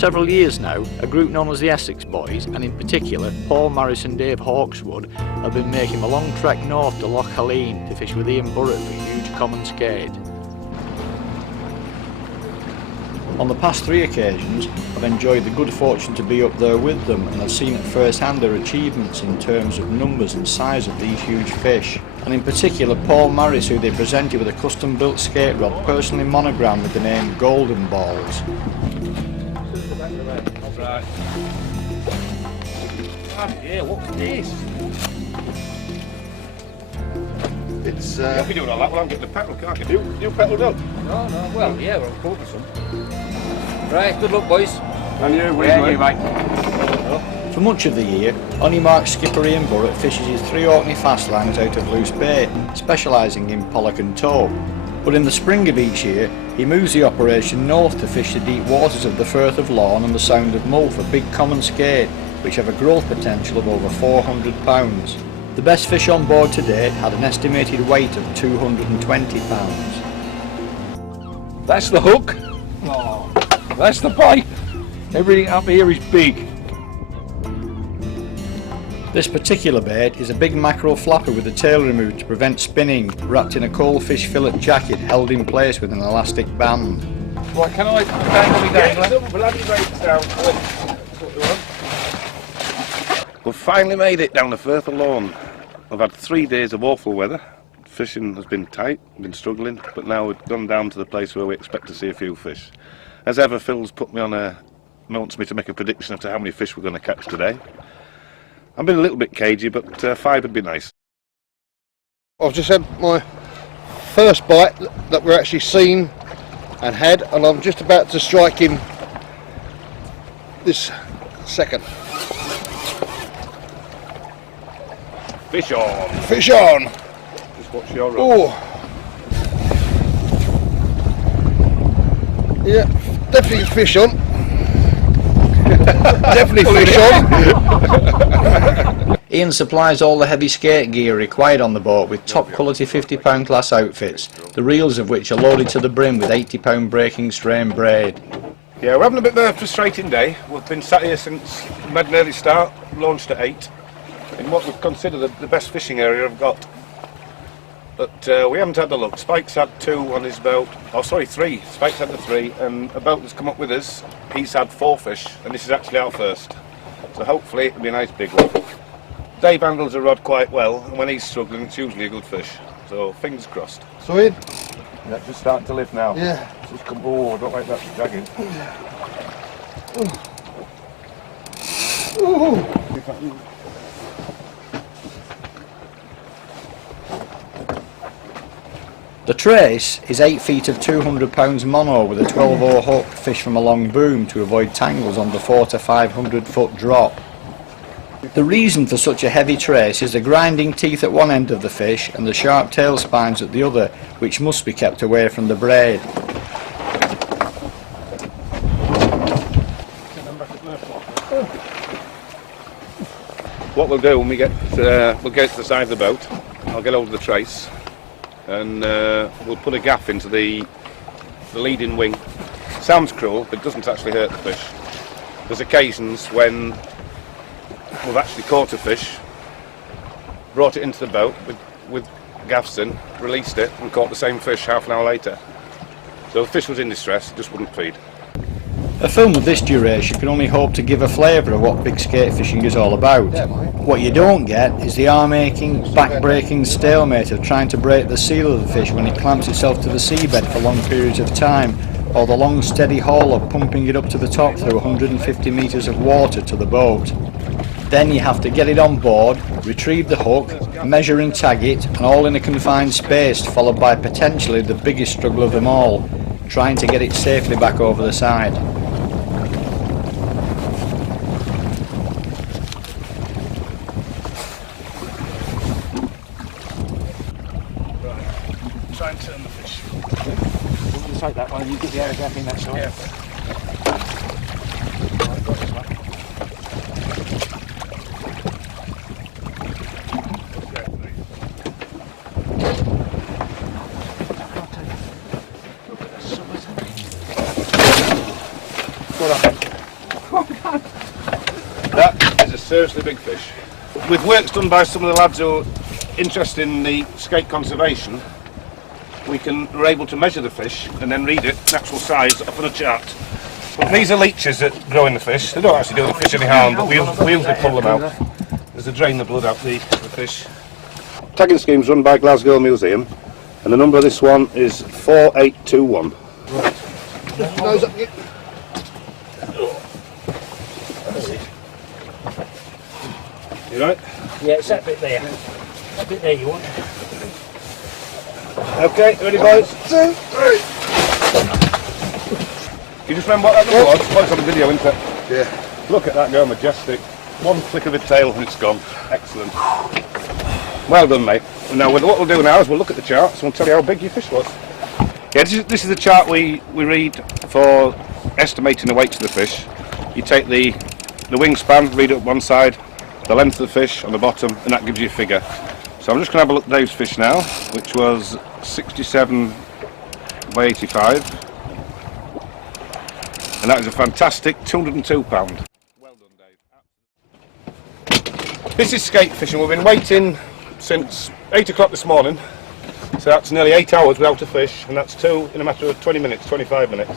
several years now, a group known as the Essex Boys, and in particular Paul Morris and Dave Hawkswood, have been making a long trek north to Lochaline to fish with Ian Burrett for huge common skate. On the past 3 occasions, I've enjoyed the good fortune to be up there with them, and I've seen at first hand their achievements in terms of numbers and size of these huge fish. And in particular Paul Morris, who they presented with a custom built skate rod personally monogrammed with the name Golden Balls. Right. Yeah, what's this? It's You'll be doing all that while I'm getting the petrol, can't you? You petroled up? No, well, yeah, we're going for some. Right, good luck, boys. And you, you, mate. For much of the year, Honeymark skipper Ian Burrett fishes his 3 Orkney fast lines out of Loose Bay, specialising in pollock and tope. But in the spring of each year, he moves the operation north to fish the deep waters of the Firth of Lorne and the Sound of Mull for big common skate, which have a growth potential of over 400 pounds. The best fish on board to date had an estimated weight of 220 pounds. That's the hook. Oh, that's the bite. Everything up here is big. This particular bait is a big mackerel flapper with the tail removed to prevent spinning, wrapped in a coalfish fillet jacket held in place with an elastic band. Right, can I dangle me dangler? Get some bloody baits down. We've finally made it down the Firth of Lorne. We've had 3 days of awful weather. Fishing has been tight, been struggling, but now we've gone down to the place where we expect to see a few fish. As ever, Phil's put me on wants me to make a prediction as to how many fish we're going to catch today. I've been a little bit cagey, but 5 would be nice. I've just had my first bite that we're actually seen and had, and I'm just about to strike him this second. Fish on! Fish on! Just watch your rod. Oh! Yeah, definitely fish on. Definitely fish on. Ian supplies all the heavy skate gear required on the boat with top quality £50 class outfits, the reels of which are loaded to the brim with £80 breaking strain braid. Yeah, we're having a bit of a frustrating day. We've been sat here since mid and early start, launched at 8, in what we've considered the best fishing area I've got. But we haven't had the luck. Spike's had 2 on his boat. Oh, sorry, 3. Spike's had the 3, and a boat that's come up with us, he's had 4 fish, and this is actually our first. So hopefully it'll be a nice big one. Dave handles the rod quite well, and when he's struggling, it's usually a good fish. So fingers crossed. So Ian? Yeah, just starting to lift now. Yeah. Just come. Oh, I don't like that dragging. Ooh. The trace is 8 feet of £200 mono with a 12-oar hook fished from a long boom to avoid tangles on the 400 to 500 foot drop. The reason for such a heavy trace is the grinding teeth at one end of the fish and the sharp tail spines at the other, which must be kept away from the braid. What we'll do when we get we'll get to the side of the boat, I'll get over the trace, and we'll put a gaff into the leading wing. Sounds cruel, but it doesn't actually hurt the fish. There's occasions when we've actually caught a fish, brought it into the boat with gaffs in, released it, and caught the same fish half an hour later. So the fish was in distress, it just wouldn't feed. A film of this duration can only hope to give a flavour of what big skate fishing is all about. What you don't get is the arm-aching, back-breaking stalemate of trying to break the seal of the fish when it clamps itself to the seabed for long periods of time, or the long steady haul of pumping it up to the top through 150 metres of water to the boat. Then you have to get it on board, retrieve the hook, measure and tag it, and all in a confined space, followed by potentially the biggest struggle of them all, trying to get it safely back over the side. Try and turn the fish. You take that one and you get the air gap in that side. Yeah. especially big fish. With works done by some of the lads who are interested in the skate conservation, we're able to measure the fish and then read it, natural size, up on a chart. But these are leeches that grow in the fish. They don't actually do the fish any harm, but we usually pull them out. There's to drain the blood out the fish. Tagging scheme's run by Glasgow Museum, and the number of this one is 4821. Nose up. You right? Yeah, it's that bit there. That bit there you want. Okay, ready boys? 2, 3. You just remember what that number was? Oh, it's on the video, isn't it? Yeah. Look at that go, majestic. One flick of a tail and it's gone. Excellent. Well done, mate. Now, what we'll do now is we'll look at the charts and we'll tell you how big your fish was. Yeah, this is the chart we read for estimating the weights of the fish. You take the wingspan, read it up one side, the length of the fish on the bottom, and that gives you a figure. So I'm just going to have a look at Dave's fish now, which was 67 by 85. And that is a fantastic £202. Well done, Dave. This is skate fishing. We've been waiting since 8 o'clock this morning. So that's nearly 8 hours without a fish, and that's 2 in a matter of 20 minutes, 25 minutes.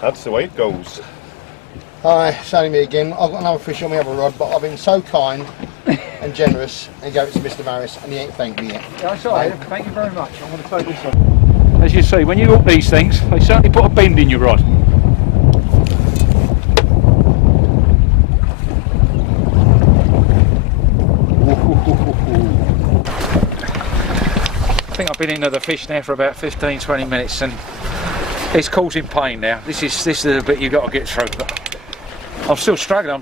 That's the way it goes. Hi, it's only me again. I've got another fish on my other rod, but I've been so kind and generous and gave it to Mr. Maris, and he ain't thanked me yet. That's all right. Thank you very much. I'm going to take this one. As you see, when you hook these things, they certainly put a bend in your rod. I think I've been into the fish now for about 15-20 minutes and it's causing pain now. This is the bit you've got to get through. But I'm still struggling.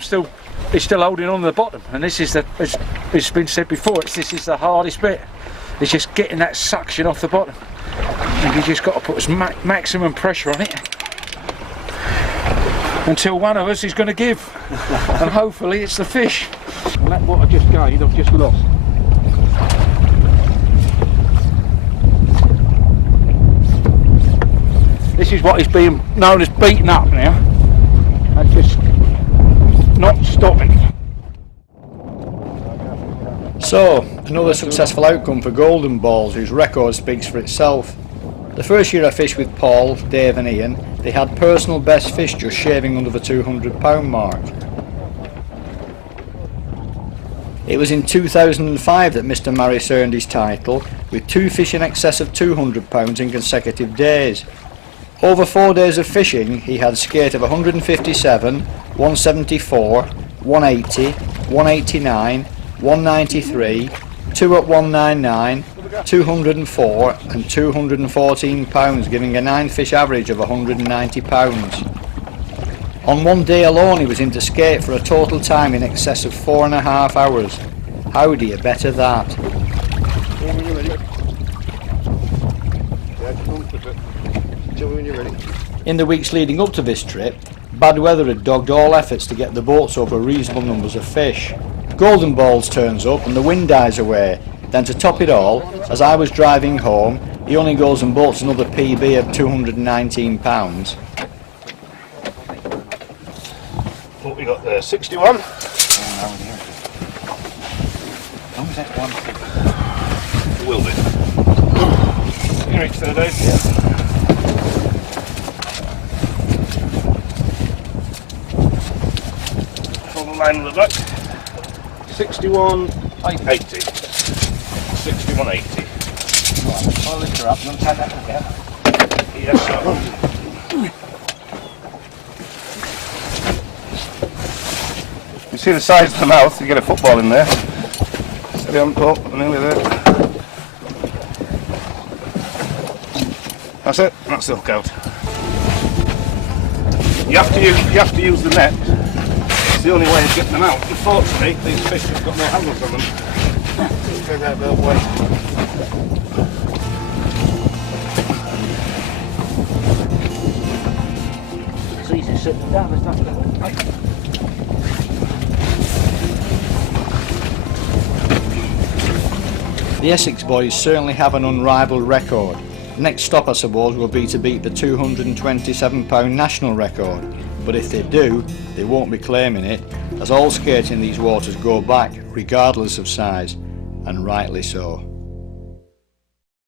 It's still holding on to the bottom, and this is as it's been said before, this is the hardest bit. It's just getting that suction off the bottom. And you just got to put maximum pressure on it until one of us is going to give, and hopefully it's the fish. And that's what I just gained. I've just lost. This is what is being known as beaten up now. That's just not stopping. So, another successful outcome for Golden Balls, whose record speaks for itself. The first year I fished with Paul, Dave and Ian, they had personal best fish just shaving under the £200 mark. It was in 2005 that Mr. Maris earned his title, with 2 fish in excess of £200 in consecutive days. Over 4 days of fishing, he had skate of 157, 174, 180, 189, 193, 2 at 199, 204 and 214 pounds, giving a 9 fish average of 190 pounds. On one day alone he was into skate for a total time in excess of 4.5 hours. How do you better that? In the weeks leading up to this trip, bad weather had dogged all efforts to get the boats over reasonable numbers of fish. Golden Balls turns up and the wind dies away. Then to top it all, as I was driving home, he only goes and boats another PB of £219. What we got there? 61. Will be. You reach there, Dave? Yeah. Hold the line on the back. 61.80. 61.80. Right, I'll lift her up. You want to take that look out? Yes, sir. You see the size of the mouth, you get a football in there. Steady on, Paul, nearly there. That's it, that's the hook out. You have to use the net. It's the only way of getting them out. Unfortunately, these fish have got no handles on them. Go that way. It's easy to sit them down, there's nothing. The Essex boys certainly have an unrivalled record. The next stop, I suppose, will be to beat the £227 national record. But if they do, they won't be claiming it. as all skate in these waters go back regardless of size, and rightly so.